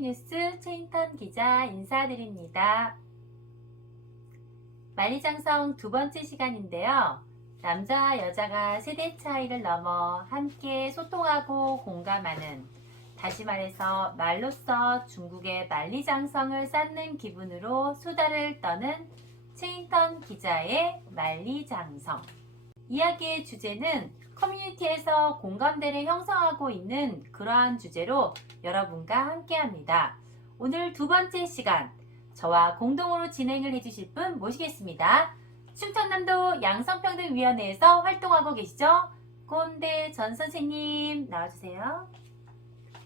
뉴스 최인턴 기자 인사드립니다. 만리장성 두 번째 시간인데요. 남자와 여자가 세대 차이를 넘어 함께 소통하고 공감하는, 다시 말해서 말로써 중국의 만리장성을 쌓는 기분으로 수다를 떠는 최인턴 기자의 만리장성. 이야기의 주제는 커뮤니티에서 공감대를 형성하고 있는 그러한 주제로 여러분과 함께합니다. 오늘 두 번째 시간, 저와 공동으로 진행을 해주실 분 모시겠습니다. 충청남도 양성평등위원회에서 활동하고 계시죠? 꼰대 전 선생님 나와주세요.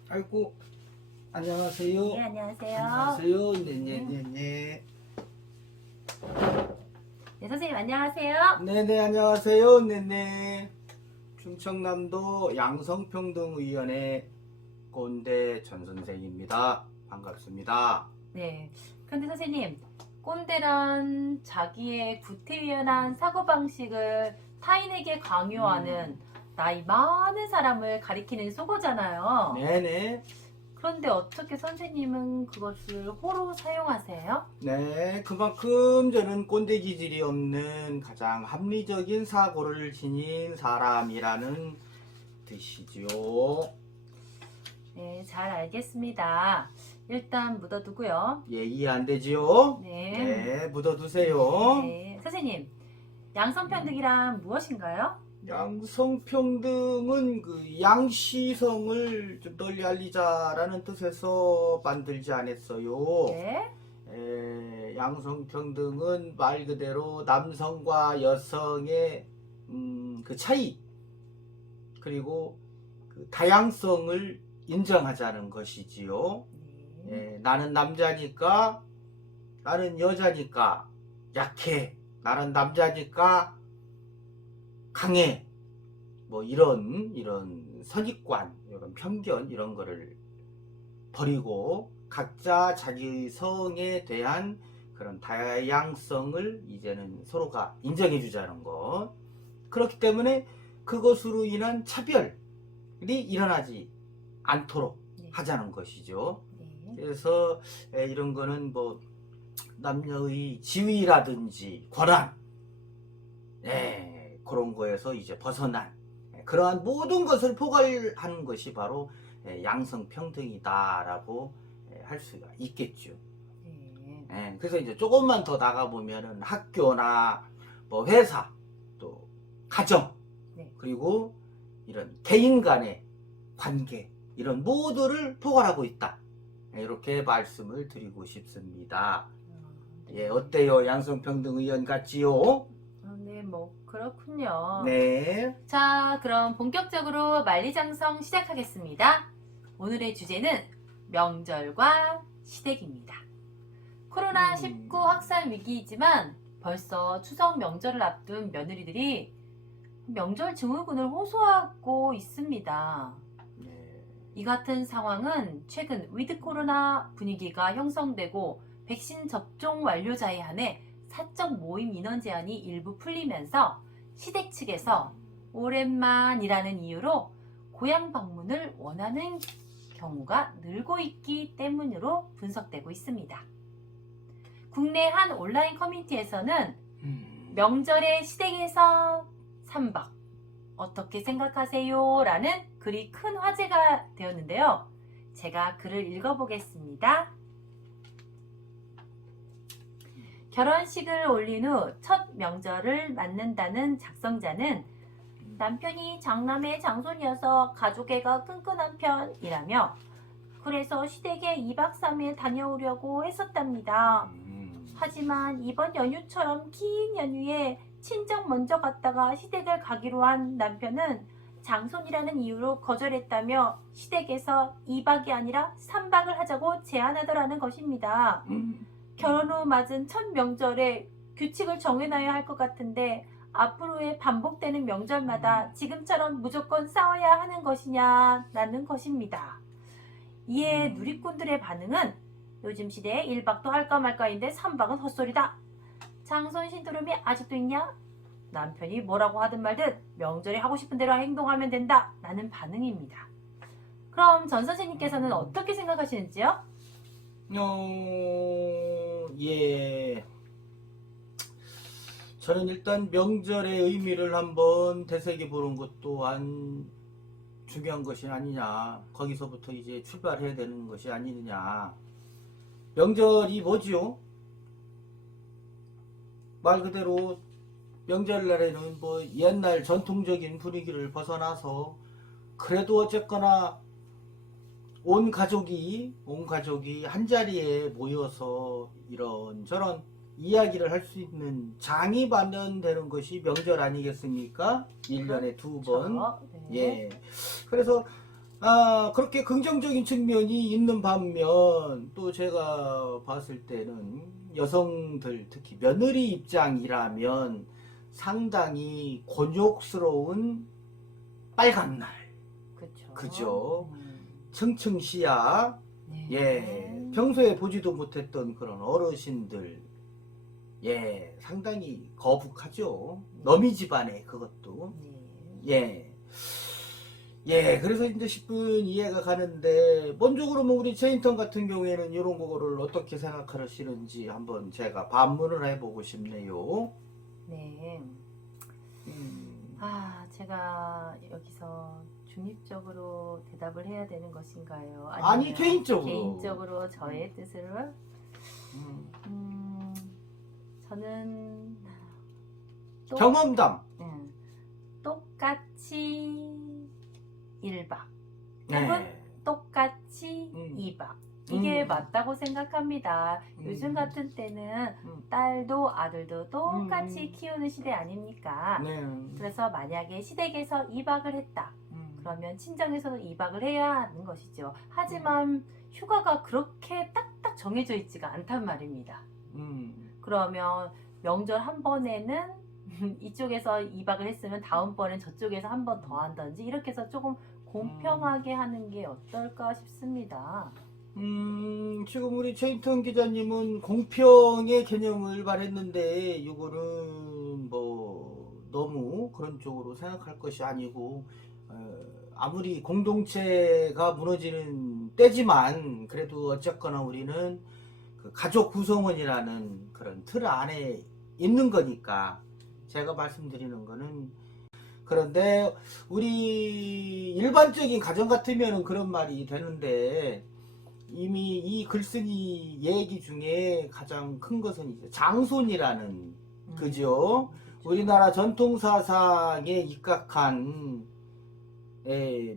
아이고, 안녕하세요. 네, 안녕하세요. 안녕하세요. 네네네네. 네, 선생님 안녕하세요. 네네, 안녕하세요. 네네. 충청남도 양성평등위원회 꼰대 전 선생입니다. 반갑습니다. 네, 그런데 선생님, 꼰대란 자기의 구태의연한 사고방식을 타인에게 강요하는 나이 많은 사람을 가리키는 속어잖아요. 네네. 그런데 어떻게 선생님은 그것을 호로 사용하세요? 네, 그만큼 저는 꼰대 기질이 없는 가장 합리적인 사고를 지닌 사람이라는 뜻이지요. 네, 잘 알겠습니다. 일단 묻어두고요. 예, 이해 안 되지요? 네. 네, 묻어두세요. 네, 선생님, 양성평등이란 무엇인가요? 양성평등은 그 양시성을 좀 널리 알리자라는 뜻에서 만들지 않았어요. 네. 양성평등은 말 그대로 남성과 여성의 그 차이, 그리고 그 다양성을 인정하자는 것이지요. 나는 남자니까, 나는 여자니까 약해, 나는 남자니까 강해, 뭐 이런 선입관, 이런 편견, 이런 거를 버리고 각자 자기 성에 대한 그런 다양성을 이제는 서로가 인정해 주자는 것. 그렇기 때문에 그것으로 인한 차별이 일어나지 않도록 하자는 것이죠. 그래서 이런 거는 뭐 남녀의 지위라든지 권한, 그런 거에서 이제 벗어난 그러한 모든 것을 포괄하는 것이 바로 양성평등이다라고 할 수가 있겠죠. 그래서 이제 조금만 더 나가보면은 학교나 뭐 회사, 또 가정, 그리고 이런 개인 간의 관계, 이런 모두를 포괄하고 있다, 이렇게 말씀을 드리고 싶습니다. 어때요? 양성평등의원 같지요? 네, 뭐 그렇군요. 네. 자, 그럼 본격적으로 만리장성 시작하겠습니다. 오늘의 주제는 명절과 시댁입니다. 코로나19 확산 위기이지만 벌써 추석 명절을 앞둔 며느리들이 명절 증후군을 호소하고 있습니다. 이 같은 상황은 최근 위드 코로나 분위기가 형성되고 백신 접종 완료자에 한해 사적 모임 인원 제한이 일부 풀리면서 시댁 측에서 오랜만이라는 이유로 고향 방문을 원하는 경우가 늘고 있기 때문으로 분석되고 있습니다. 국내 한 온라인 커뮤니티에서는 명절에 시댁에서 3박 어떻게 생각하세요? 라는 글이 큰 화제가 되었는데요. 제가 글을 읽어보겠습니다. 결혼식을 올린 후 첫 명절을 맞는다는 작성자는 남편이 장남의 장손이어서 가족애가 끈끈한 편이라며, 그래서 시댁에 2박 3일 다녀오려고 했었답니다. 하지만 이번 연휴처럼 긴 연휴에 친정 먼저 갔다가 시댁을 가기로 한 남편은 장손이라는 이유로 거절했다며 시댁에서 2박이 아니라 3박을 하자고 제안하더라는 것입니다. 결혼 후 맞은 첫 명절에 규칙을 정해놔야 할 것 같은데 앞으로의 반복되는 명절마다 지금처럼 무조건 싸워야 하는 것이냐라는 것입니다. 이에 누리꾼들의 반응은 요즘 시대에 1박도 할까 말까인데 3박은 헛소리다. 장손 신도림이 아직도 있냐? 남편이 뭐라고 하든 말든 명절에 하고 싶은 대로 행동하면 된다 라는 반응입니다. 그럼 전 선생님께서는 어떻게 생각하시는지요? 예. 저는 일단 명절의 의미를 한번 되새겨 보는 것 또한 중요한 것이 아니냐. 거기서부터 이제 출발해야 되는 것이 아니느냐. 명절이 뭐지요? 말 그대로 명절날에는 뭐 옛날 전통적인 분위기를 벗어나서 그래도 어쨌거나 온 가족이 한 자리에 모여서 이런저런 이야기를 할 수 있는 장이 마련되는 것이 명절 아니겠습니까? 1년에 두 번. 네. 예. 그래서 그렇게 긍정적인 측면이 있는 반면 또 제가 봤을 때는 여성들 특히 며느리 입장이라면 상당히 곤욕스러운 빨간날. 그죠? 청청시야. 네. 예. 평소에 보지도 못했던 그런 어르신들. 예. 상당히 거북하죠. 너미 집안에 그것도. 네. 예. 그래서 이제 10분 이해가 가는데, 먼저 그러면 우리 제인턴 같은 경우에는 이런 거를 어떻게 생각하시는지 한번 제가 반문을 해보고 싶네요. 네. 제가 여기서 중립적으로 대답을 해야 되는 것인가요? 아니, 개인적으로. 개인적으로 저의 뜻으로? 저는 경험담. 똑같이 1박 네. 혹은 똑같이 2박 이게 맞다고 생각합니다. 요즘 같은 때는 딸도 아들도 똑같이 키우는 시대 아닙니까? 네. 그래서 만약에 시댁에서 2박을 했다. 그러면 친정에서도 2박을 해야 하는 것이죠. 하지만 휴가가 그렇게 딱딱 정해져 있지가 않단 말입니다. 그러면 명절 한 번에는 이쪽에서 2박을 했으면 다음번엔 저쪽에서 한 번 더 한다든지 이렇게 해서 조금 공평하게 하는 게 어떨까 싶습니다. 지금 우리 최인턴 기자님은 공평의 개념을 말했는데 이거는 뭐 너무 그런 쪽으로 생각할 것이 아니고 아무리 공동체가 무너지는 때지만 그래도 어쨌거나 우리는 그 가족 구성원이라는 그런 틀 안에 있는 거니까 제가 말씀드리는 거는, 그런데 우리 일반적인 가정 같으면 그런 말이 되는데 이미 이 글쓴이 얘기 중에 가장 큰 것은 이제 장손이라는 그죠? 우리나라 전통사상에 입각한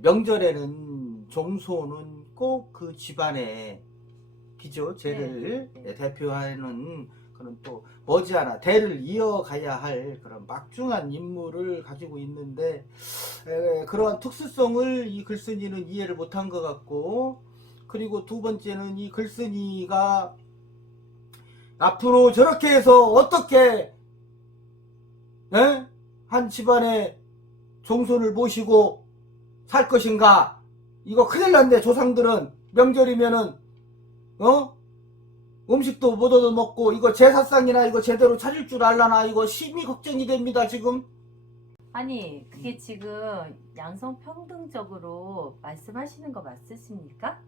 명절에는 종소는 꼭 그 집안의 기조 제를 대표하는 그런 또 머지않아 대를 이어가야 할 그런 막중한 임무를 가지고 있는데 그러한 특수성을 이 글쓴이는 이해를 못한 것 같고, 그리고 두 번째는 이 글쓴이가 앞으로 저렇게 해서 어떻게 한 집안의 종손을 모시고 살 것인가. 이거 큰일 났네. 조상들은 명절이면은 음식도 못 얻어 먹고 이거 제사상이나 이거 제대로 차릴 줄 알라나 이거 심히 걱정이 됩니다 지금. 아니 그게 지금 양성평등적으로 말씀하시는 거 맞으십니까?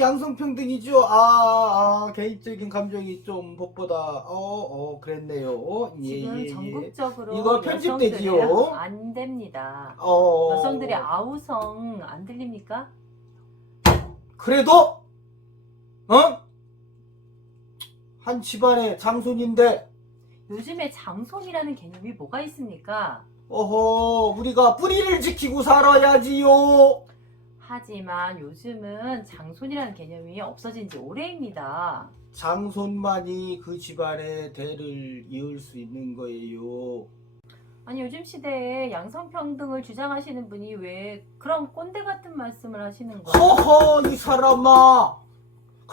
양성평등이죠. 개인적인 감정이 좀 무엇보다 그랬네요. 지금 전국적으로 이거 편집되지요? 안 됩니다. 어. 여성들의 아우성 안 들립니까? 그래도 한 집안의 장손인데 요즘에 장손이라는 개념이 뭐가 있습니까? 우리가 뿌리를 지키고 살아야지요. 하지만 요즘은 장손이라는 개념이 없어진 지 오래입니다. 장손만이 그 집안의 대를 이을 수 있는 거예요. 아니 요즘 시대에 양성평등을 주장하시는 분이 왜 그런 꼰대 같은 말씀을 하시는 거예요? 허허, 이 사람아,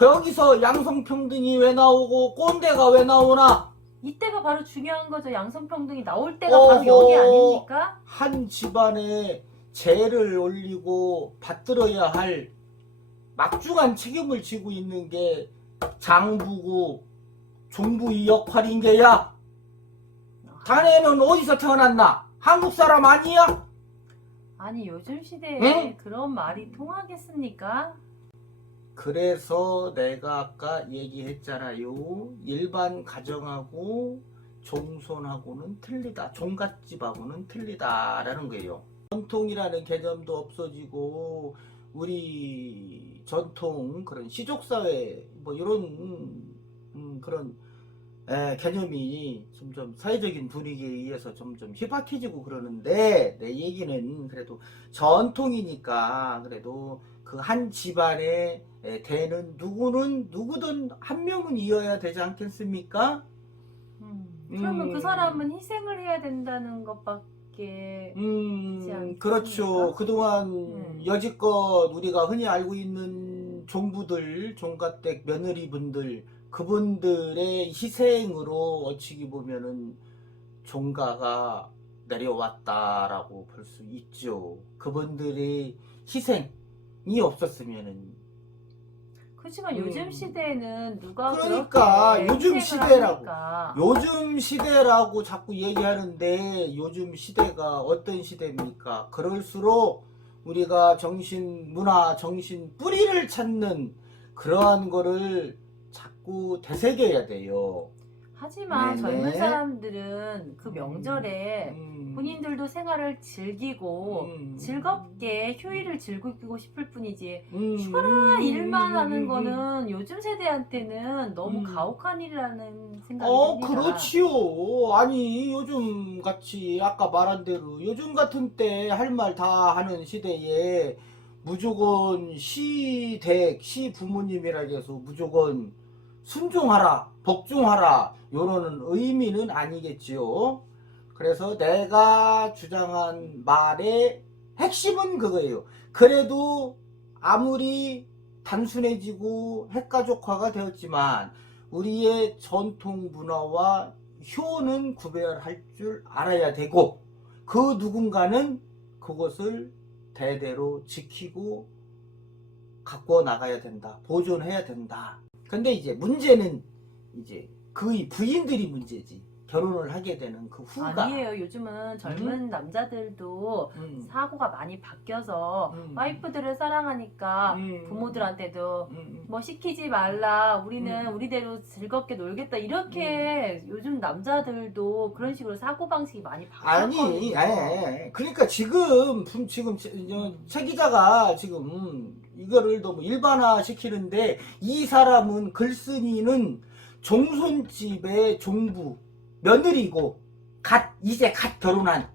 여기서 양성평등이 왜 나오고 꼰대가 왜 나오나? 이때가 바로 중요한 거죠. 양성평등이 나올 때가 바로 여기 아닙니까? 한 집안에 재를 올리고 받들어야 할 막중한 책임을 지고 있는 게 장부고 종부의 역할인 게야. 자네는 어디서 태어났나? 한국 사람 아니야? 아니 요즘 시대에 응? 그런 말이 통하겠습니까? 그래서 내가 아까 얘기했잖아요. 일반 가정하고 종손하고는 틀리다. 종갓집하고는 틀리다라는 거예요. 전통이라는 개념도 없어지고 우리 전통 그런 시족사회 뭐 이런 그런 개념이 점점 사회적인 분위기에 의해서 점점 희박해지고 그러는데 내 얘기는 그래도 전통이니까 그래도 그 한 집안에 대는 누구든 한 명은 이어야 되지 않겠습니까? 그러면 그 사람은 희생을 해야 된다는 것밖에 있지 않습니까? 그렇죠. 그동안 여지껏 우리가 흔히 알고 있는 종부들, 종갓댁 며느리분들, 그분들의 희생으로 어찌기 보면은 종가가 내려왔다라고 볼 수 있죠. 그분들의 희생이 없었으면은 그렇지만 요즘 시대에는 누가 그러니까 그렇게 요즘 희생을 시대라고 합니까? 요즘 시대라고 자꾸 얘기하는데 요즘 시대가 어떤 시대입니까? 그럴수록 우리가 정신 문화 정신 뿌리를 찾는 그러한 거를 자꾸 되새겨야 돼요. 하지만 네네. 젊은 사람들은 그 명절에 본인들도 생활을 즐기고 즐겁게 휴일을 즐기고 싶을 뿐이지 휴가나 일만 하는 거는 요즘 세대한테는 너무 가혹한 일이라는 생각이 듭니다. 그렇지요. 아니 요즘 같이 아까 말한 대로 요즘 같은 때 할 말 다 하는 시대에 무조건 시댁 시부모님이라 해서 무조건 순종하라 복종하라 요러는 의미는 아니겠지요. 그래서 내가 주장한 말의 핵심은 그거예요. 그래도 아무리 단순해지고 핵가족화가 되었지만 우리의 전통 문화와 효는 구별할 줄 알아야 되고 그 누군가는 그것을 대대로 지키고 갖고 나가야 된다. 보존해야 된다. 근데 이제 문제는 이제 그의 부인들이 문제지. 결혼을 하게 되는 그 후가. 아니에요. 요즘은 젊은 남자들도 사고가 많이 바뀌어서 와이프들을 사랑하니까 부모들한테도 뭐 시키지 말라. 우리는 우리대로 즐겁게 놀겠다. 이렇게 요즘 남자들도 그런 식으로 사고방식이 많이 바뀌었거든요. 아니, 그러니까 지금 최 기자가 지금 이거를 너무 일반화 시키는데 이 사람은 글쓴이는 종손집의 종부 며느리고 이제 갓 결혼한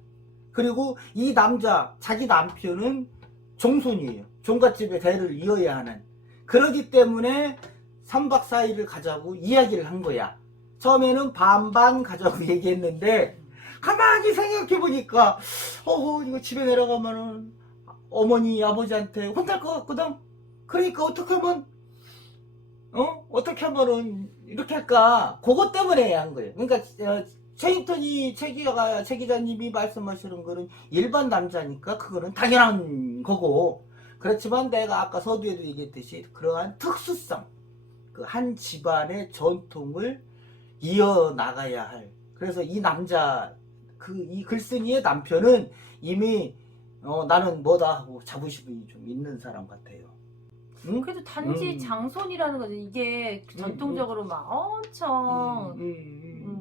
그리고 이 남자 자기 남편은 종손이에요. 종갓집의 대를 이어야 하는 그러기 때문에 3박 4일을 가자고 이야기를 한 거야. 처음에는 반반 가자고 얘기했는데 가만히 생각해보니까 이거 집에 내려가면은 어머니 아버지한테 혼날 것 같거든. 그러니까 어떻게 하면은 이렇게 할까? 그것 때문에 한 거예요. 그러니까 최 기자님이 말씀하시는 거는 일반 남자니까 그거는 당연한 거고 그렇지만 내가 아까 서두에도 얘기했듯이 그러한 특수성 그 한 집안의 전통을 이어나가야 할 그래서 이 남자 이 글쓴이의 남편은 이미 나는 뭐다 하고 자부심이 좀 있는 사람 같아요. 응? 그래도 단지 장손이라는 거죠. 이게 전통적으로 막 엄청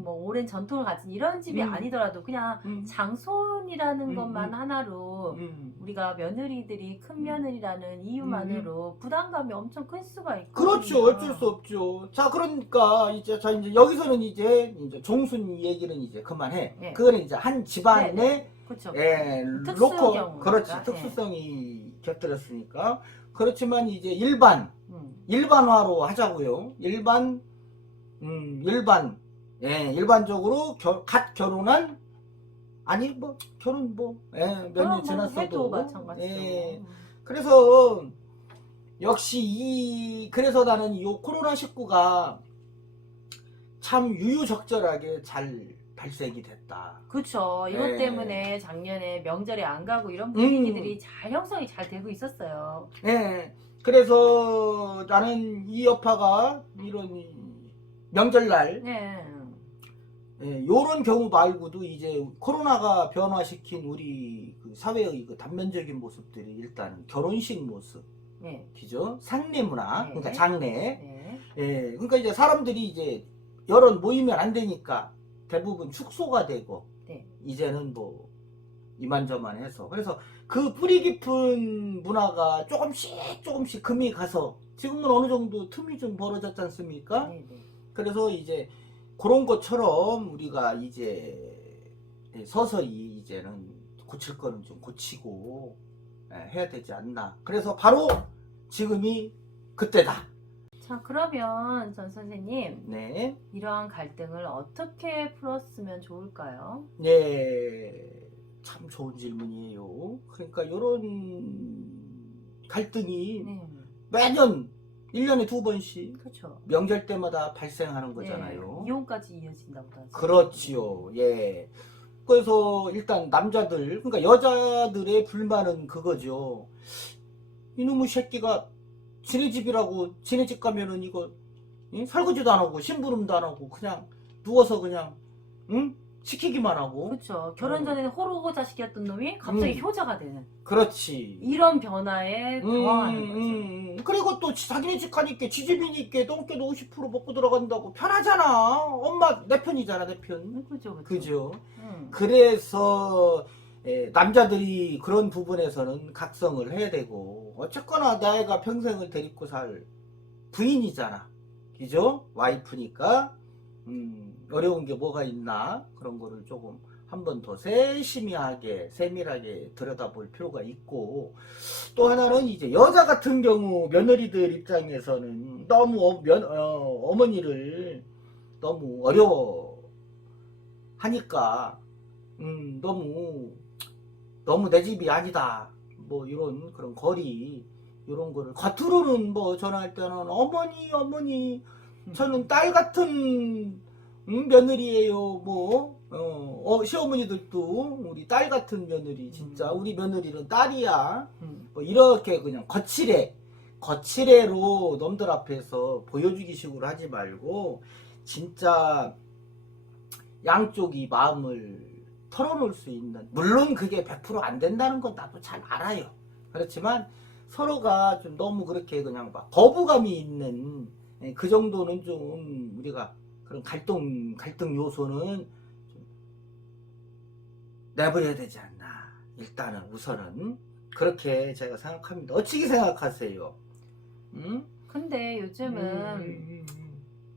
뭐 오랜 전통을 가진 이런 집이 아니더라도 그냥 장손이라는 것만 하나로 우리가 며느리들이 큰 며느리라는 이유만으로 부담감이 엄청 클 수가 있거든요. 그렇죠. 어쩔 수 없죠. 자, 그러니까 이제 여기서는 이제 종순 얘기는 이제 그만해. 네. 그거는 이제 한 집안의 네. 그렇죠. 로컬 경우니까. 그렇지. 네. 특수성이 곁들였으니까. 그렇지만 이제 일반화로 하자고요. 일반적으로 갓 결혼한 아니 뭐 결혼 몇 년 지났어도 마찬가지죠. 그래서 역시 그래서 나는 이 코로나 19가 참 유유적절하게 잘 발생이 됐다. 그렇죠. 이것 때문에 작년에 명절에 안 가고 이런 분위기들이 형성이 잘 되고 있었어요. 네. 그래서 나는 이 여파가 이런 명절날 요런 경우 말고도 이제 코로나가 변화시킨 우리 그 사회의 그 단면적인 모습들이 일단 결혼식 모습 네. 그죠? 상례 문화, 네. 그러니까 장례. 네. 예, 그러니까 이제 사람들이 이제 여럿 모이면 안 되니까 대부분 축소가 되고, 네. 이제는 뭐 이만저만 해서, 그래서 그 뿌리 깊은 문화가 조금씩 금이 가서 지금은 어느 정도 틈이 좀 벌어졌지 않습니까? 네. 네. 그래서 이제 그런 것처럼 우리가 이제 서서히 이제는 고칠 거는 좀 고치고 해야 되지 않나. 그래서 바로 지금이 그때다. 자, 그러면 전 선생님, 네. 이러한 갈등을 어떻게 풀었으면 좋을까요? 네. 참 좋은 질문이에요. 그러니까 이런 갈등이 네. 매년 1년에 2번씩 그렇죠. 명절 때마다 발생하는 거잖아요. 네. 이혼까지 이어진다고 하죠. 그렇지요. 예. 그래서 일단 남자들, 그러니까 여자들의 불만은 그거죠. 이놈의 새끼가 지네 집이라고, 지네 집 가면은 이거 설거지도 안 하고 심부름도 안 하고 그냥 누워서 그냥 시키기만 하고. 그렇죠. 결혼 전에는 호로호 자식이었던 놈이 갑자기 효자가 되는 그렇지. 이런 변화에 당황하는 거죠. 그리고 또 자기네 집 가니까 지집이니까 똥개도 50% 먹고 들어간다고 편하잖아. 엄마 내 편이잖아, 내 편. 그죠, 그죠. 그죠. 그래서 남자들이 그런 부분에서는 각성을 해야 되고, 어쨌거나 나애가 평생을 데리고 살 부인이잖아. 그죠? 와이프니까 어려운 게 뭐가 있나 그런 거를 조금 한 번 더 세밀하게 들여다볼 필요가 있고, 또 하나는 이제 여자 같은 경우 며느리들 입장에서는 너무 어머니를 너무 어려워하니까 너무 내 집이 아니다 뭐 이런 그런 거리 이런 거를 겉으로는 뭐 전화할 때는 어머니 저는 딸 같은 며느리예요. 뭐 시어머니들도 우리 딸 같은 며느리, 진짜 우리 며느리는 딸이야. 뭐 이렇게 그냥 거칠애로 놈들 앞에서 보여주기 식으로 하지 말고, 진짜 양쪽이 마음을 털어놓을 수 있는, 물론 그게 100% 안 된다는 건 나도 잘 알아요. 그렇지만 서로가 좀 너무 그렇게 그냥 막 거부감이 있는 그 정도는 좀 우리가 그런 갈등 요소는 좀 내버려야 되지 않나. 일단은 우선은 그렇게 제가 생각합니다. 어찌 생각하세요? 근데 요즘은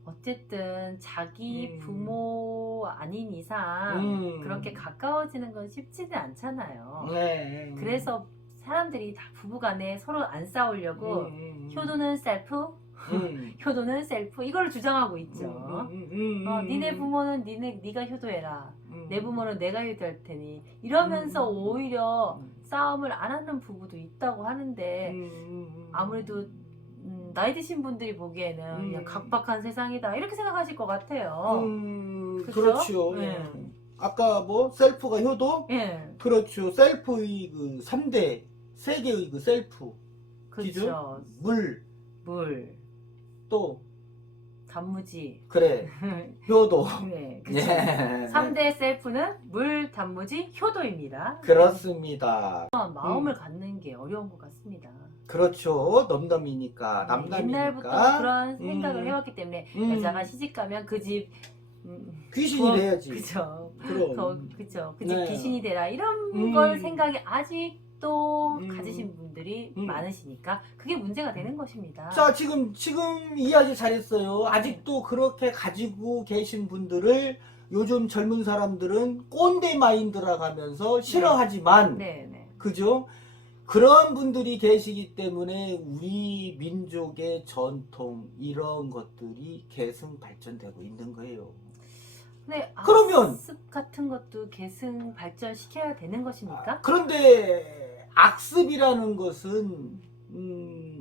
어쨌든 자기 부모 아닌 이상 그렇게 가까워지는 건 쉽지는 않잖아요. 네. 그래서 사람들이 다 부부간에 서로 안 싸우려고 효도는 셀프, 효도는 셀프 이걸 주장하고 있죠. 니네 부모는 네가 효도해라. 내 부모는 내가 효도할 테니 이러면서 오히려 싸움을 안 하는 부부도 있다고 하는데, 아무래도 나이 드신 분들이 보기에는 야, 각박한 세상이다 이렇게 생각하실 것 같아요. 그렇죠. 네. 아까 뭐 셀프가 효도? 예. 그렇죠. 셀프의 그 3대 세계의 그 셀프. 그렇죠. 물, 또 단무지. 그래 효도. 네, 그렇죠. 예. 3대 셀프는 물, 단무지, 효도입니다. 그렇습니다. 마음을 갖는 게 어려운 것 같습니다. 그렇죠. 넘넘이니까, 남남이니까. 옛날부터 그런 생각을 해왔기 때문에 여자가 시집가면 그 집 귀신이 돼야지. 그죠. 그럼. 그죠. 그 집 네. 귀신이 되라 이런 걸 생각이 아직도 음. 가지신 분들이 많으시니까 그게 문제가 되는 것입니다. 자, 지금 이야기 잘했어요. 아직도 그렇게 가지고 계신 분들을 요즘 젊은 사람들은 꼰대 마인드라 하면서 싫어하지만, 네. 그죠? 그런 분들이 계시기 때문에 우리 민족의 전통 이런 것들이 계승 발전되고 있는 거예요. 네, 그러면 악습 같은 것도 계승 발전시켜야 되는 것입니까? 그런데 악습이라는 것은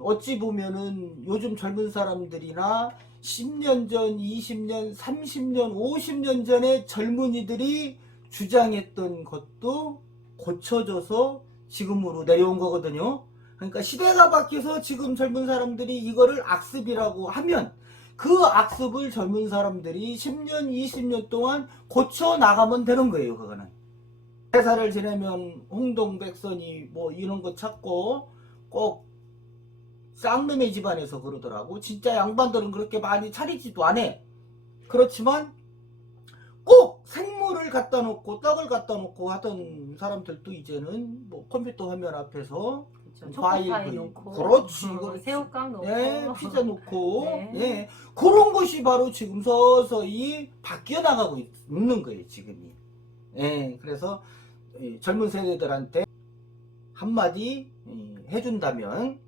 어찌 보면은 요즘 젊은 사람들이나 10년 전, 20년, 30년, 50년 전에 젊은이들이 주장했던 것도 고쳐져서 지금으로 내려온 거거든요. 그러니까 시대가 바뀌어서 지금 젊은 사람들이 이거를 악습이라고 하면 그 악습을 젊은 사람들이 10년, 20년 동안 고쳐 나가면 되는 거예요. 그거는 회사를 지내면 홍동백선이 뭐 이런 거 찾고 꼭 쌍놈의 집안에서 그러더라고. 진짜 양반들은 그렇게 많이 차리지도 않아. 그렇지만 꼭 생물을 갖다 놓고 떡을 갖다 놓고 하던 사람들도 이제는 뭐 컴퓨터 화면 앞에서 그렇죠. 과일 초코파이 구이. 놓고 그렇지, 그렇지. 새우깡 놓고 예, 피자 놓고 네. 예, 그런 것이 바로 지금 서서히 바뀌어 나가고 있는 거예요, 지금이. 예, 그래서 젊은 세대들한테 한마디 해준다면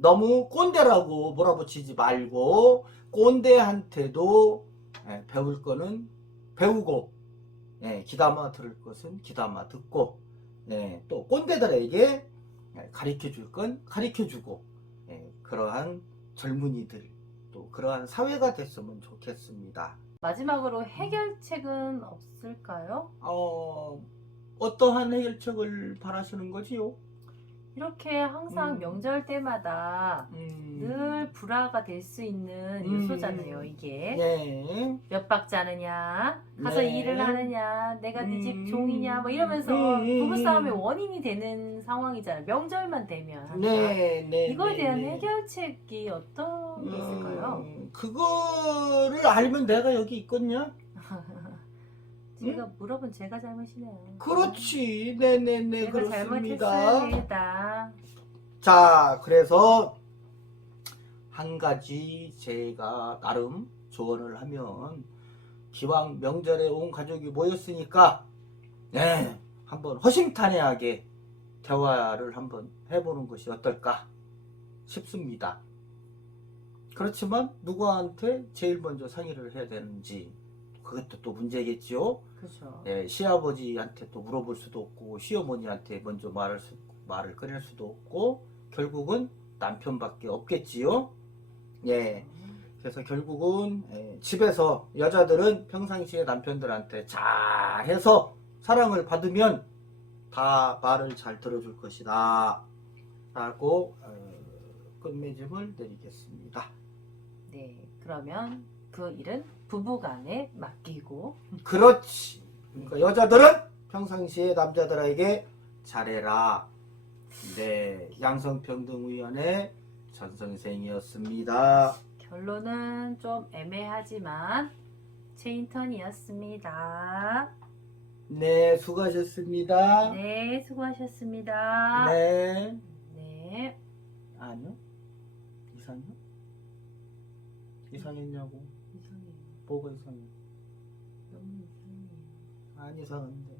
너무 꼰대라고 몰아붙이지 말고 꼰대한테도 배울 거는 배우고 귀담아 들을 것은 귀담아 듣고 또 꼰대들에게 가르쳐 줄 건 가르쳐 주고 그러한 젊은이들 또 그러한 사회가 됐으면 좋겠습니다. 마지막으로 해결책은 없을까요? 어떠한 해결책을 바라시는 거지요? 이렇게 항상 명절 때마다 늘 불화가 될 수 있는 요소잖아요, 이게. 네. 몇 박 자느냐, 가서 네. 일을 하느냐, 내가 네 집 종이냐, 뭐 이러면서 부부싸움의 원인이 되는 상황이잖아요. 명절만 되면. 항상. 네. 이거에 대한 해결책이 어떤 게 있을까요? 그거를 알면 내가 여기 있겠냐? 제가 물어본 제가 잘못이네요. 그렇지. 네네네. 제가 그렇습니다. 잘못했습니다. 자, 그래서 한 가지 제가 나름 조언을 하면 기왕 명절에 온 가족이 모였으니까 한번 허심탄회하게 대화를 한번 해보는 것이 어떨까 싶습니다. 그렇지만 누구한테 제일 먼저 상의를 해야 되는지 그것도 또 문제겠죠. 그렇죠. 시아버지한테 또 물어볼 수도 없고 시어머니한테 먼저 말을 꺼낼 수도 없고 결국은 남편밖에 없겠지요. 그래서 결국은 집에서 여자들은 평상시에 남편들한테 잘해서 사랑을 받으면 다 말을 잘 들어줄 것이다 라고 끝맺음을 내리겠습니다. 네, 그러면 그 일은 부부간에 맡기고. 그렇지. 그러니까 여자들은 평상시에 남자들에게 잘해라. 네, 양성평등위원회 전선생이었습니다. 결론은 좀 애매하지만 체인턴이었습니다. 네, 수고하셨습니다. 네, 수고하셨습니다. 네. 네. 아니요. 이상해? 이상했냐고. 이상해요. 뭐가 이상해? 너무 이상해요. 안 이상한데.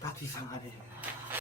나도 이상하네.